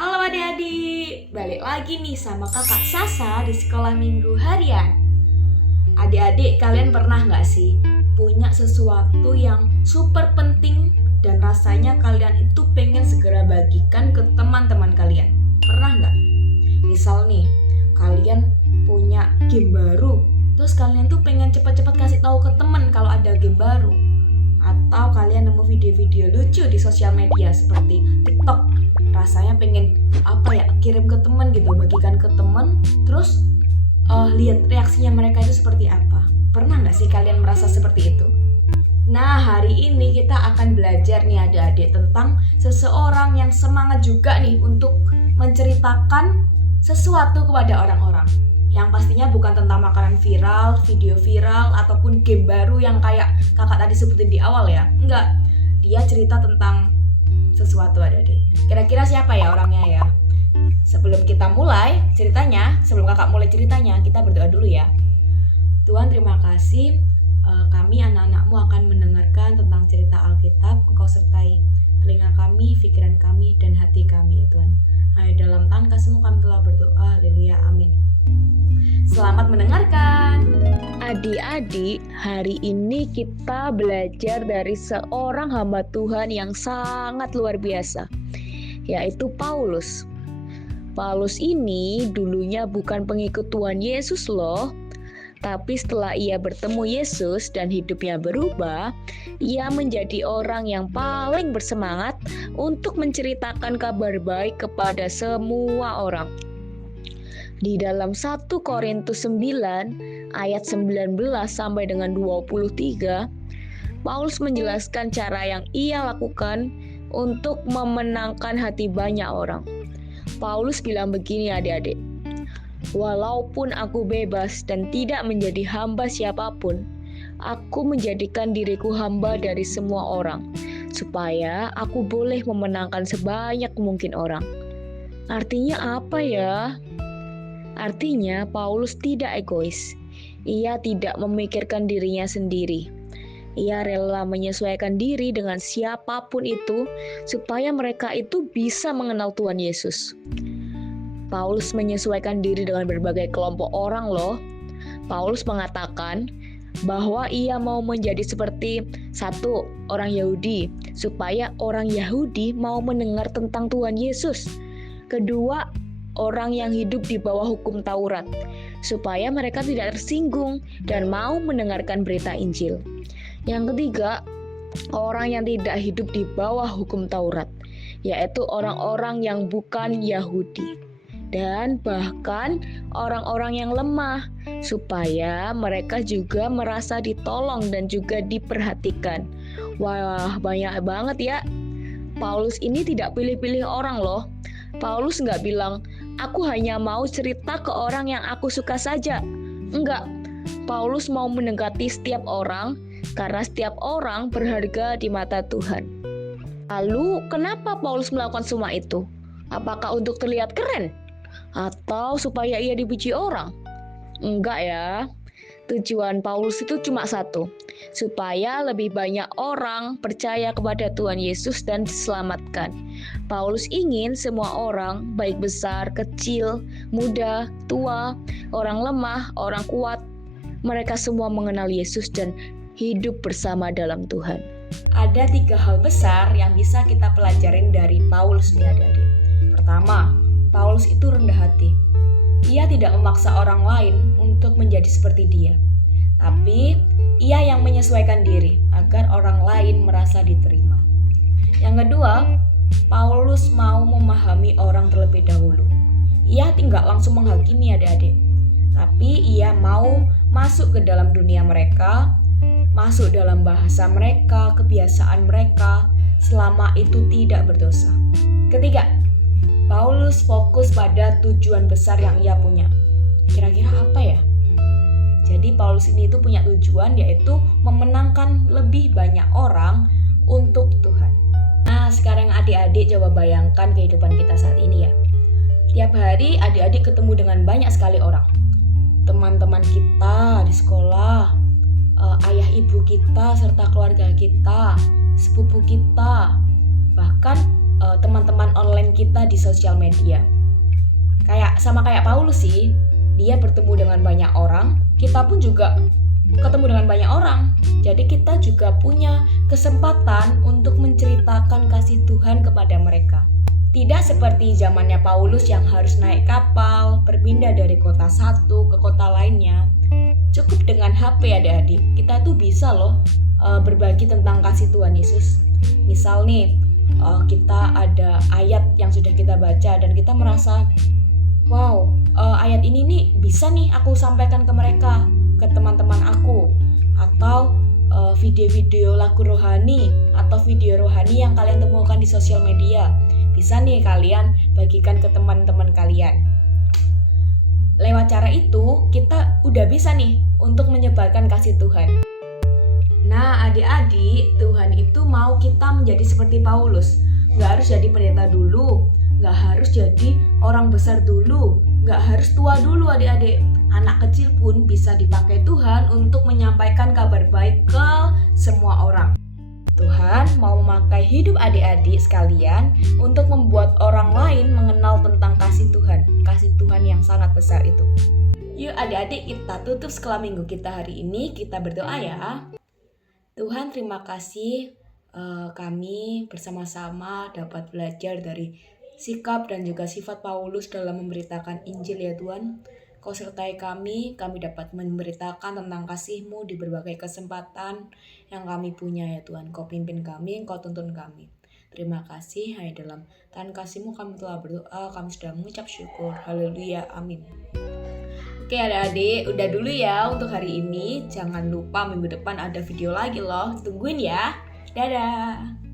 Halo adik-adik, balik lagi nih sama kakak Sasa di sekolah minggu harian. Adik-adik, kalian pernah gak sih punya sesuatu yang super penting dan rasanya kalian itu pengen segera bagikan ke teman-teman kalian? Pernah gak? Misal nih, kalian punya game baru, terus kalian tuh pengen cepet-cepet kasih tahu ke teman kalau ada game baru. Atau kalian nemu video-video lucu di sosial media seperti TikTok, rasanya pengen kirim ke teman gitu, bagikan ke teman, terus lihat reaksinya mereka itu seperti apa. Pernah nggak sih kalian merasa seperti itu? Nah, hari ini kita akan belajar nih adik-adik tentang seseorang yang semangat juga nih untuk menceritakan sesuatu kepada orang-orang. Yang pastinya bukan tentang makanan viral, video viral, ataupun game baru yang kayak kakak tadi sebutin di awal ya. Enggak, dia cerita tentang sesuatu adik-adik. Kira-kira siapa ya orangnya ya? Sebelum kita mulai ceritanya, sebelum kakak mulai ceritanya, kita berdoa dulu ya. Tuhan, terima kasih, kami anak-anakmu akan mendengarkan tentang cerita Alkitab. Engkau sertai telinga kami, pikiran kami, dan hati kami ya Tuhan. Ayo, dalam tangan kasih-Mu kami telah berdoa. Haleluya, amin. Selamat mendengarkan. Adik-adik, hari ini kita belajar dari seorang hamba Tuhan yang sangat luar biasa, yaitu Paulus. Paulus ini dulunya bukan pengikut Tuhan Yesus loh, tapi setelah ia bertemu Yesus dan hidupnya berubah, ia menjadi orang yang paling bersemangat untuk menceritakan kabar baik kepada semua orang. Di dalam 1 Korintus 9 ayat 19 sampai dengan 23, Paulus menjelaskan cara yang ia lakukan untuk memenangkan hati banyak orang. Paulus bilang begini adik-adik, "Walaupun aku bebas dan tidak menjadi hamba siapapun, aku menjadikan diriku hamba dari semua orang, supaya aku boleh memenangkan sebanyak mungkin orang." Artinya apa ya? Artinya Paulus tidak egois. Ia tidak memikirkan dirinya sendiri. Ia rela menyesuaikan diri dengan siapapun itu supaya mereka itu bisa mengenal Tuhan Yesus. Paulus menyesuaikan diri dengan berbagai kelompok orang loh. Paulus mengatakan bahwa ia mau menjadi seperti satu, orang Yahudi, supaya orang Yahudi mau mendengar tentang Tuhan Yesus. Kedua, orang yang hidup di bawah hukum Taurat, supaya mereka tidak tersinggung dan mau mendengarkan berita Injil. Yang ketiga, orang yang tidak hidup di bawah hukum Taurat, yaitu orang-orang yang bukan Yahudi, dan bahkan orang-orang yang lemah, supaya mereka juga merasa ditolong dan juga diperhatikan. Wah, banyak banget ya. Paulus ini tidak pilih-pilih orang loh. Paulus nggak bilang, "Aku hanya mau cerita ke orang yang aku suka saja." Enggak, Paulus mau mendekati setiap orang karena setiap orang berharga di mata Tuhan. Lalu, kenapa Paulus melakukan semua itu? Apakah untuk terlihat keren? Atau supaya ia dipuji orang? Enggak ya. Tujuan Paulus itu cuma satu, supaya lebih banyak orang percaya kepada Tuhan Yesus dan diselamatkan. Paulus ingin semua orang, baik besar, kecil, muda, tua, orang lemah, orang kuat, mereka semua mengenal Yesus dan hidup bersama dalam Tuhan. Ada 3 hal besar yang bisa kita pelajarin dari Paulus nih adik-adik. Pertama, Paulus itu rendah hati. Ia tidak memaksa orang lain untuk menjadi seperti dia, tapi ia yang menyesuaikan diri agar orang lain merasa diterima. Yang kedua, Paulus mau memahami orang terlebih dahulu. Ia tidak langsung menghakimi adik-adik, tapi ia mau masuk ke dalam dunia mereka, masuk dalam bahasa mereka, kebiasaan mereka, selama itu tidak berdosa. Ketiga, Paulus fokus pada tujuan besar yang ia punya. Kira-kira apa ya? Jadi Paulus ini itu punya tujuan, yaitu memenangkan lebih banyak orang untuk Tuhan. Nah, sekarang adik-adik coba bayangkan kehidupan kita saat ini ya. Tiap hari adik-adik ketemu dengan banyak sekali orang. Teman-teman kita di sekolah, ayah ibu kita serta keluarga kita, sepupu kita, bahkan teman-teman online kita di sosial media. Sama kayak Paulus sih, dia bertemu dengan banyak orang, kita pun juga ketemu dengan banyak orang. Jadi kita juga punya kesempatan untuk menceritakan kasih Tuhan kepada mereka. Tidak seperti zamannya Paulus yang harus naik kapal, berpindah dari kota satu ke kota lainnya. Cukup dengan HP adik-adik, kita tuh bisa loh berbagi tentang kasih Tuhan Yesus. Misal nih, kita ada ayat yang sudah kita baca dan kita merasa, wow, ayat ini nih bisa nih aku sampaikan ke mereka, ke teman-teman aku. Atau video-video lagu rohani atau video rohani yang kalian temukan di sosial media, bisa nih kalian bagikan ke teman-teman kalian. Lewat cara itu kita udah bisa nih untuk menyebarkan kasih Tuhan. Nah adik-adik, Tuhan itu mau kita menjadi seperti Paulus. Gak harus jadi pendeta dulu, gak harus jadi orang besar dulu, gak harus tua dulu adik-adik. Anak kecil pun bisa dipakai Tuhan untuk menyampaikan kabar baik ke semua orang. Tuhan mau memakai hidup adik-adik sekalian untuk membuat orang lain mengenal tentang kasih Tuhan yang sangat besar itu. Yuk adik-adik, kita tutup sekolah minggu kita hari ini, kita berdoa ya. Tuhan, terima kasih kami bersama-sama dapat belajar dari sikap dan juga sifat Paulus dalam memberitakan Injil ya Tuhan. Kau sertai kami dapat memberitakan tentang kasih-Mu di berbagai kesempatan yang kami punya ya Tuhan. Kau pimpin kami, Kau tuntun kami. Terima kasih, hanya dalam tangan kasih-Mu kami telah berdoa, kami sudah mengucap syukur. Haleluya, amin. Oke adik-adik, udah dulu ya untuk hari ini. Jangan lupa minggu depan ada video lagi loh, tungguin ya. Dadah.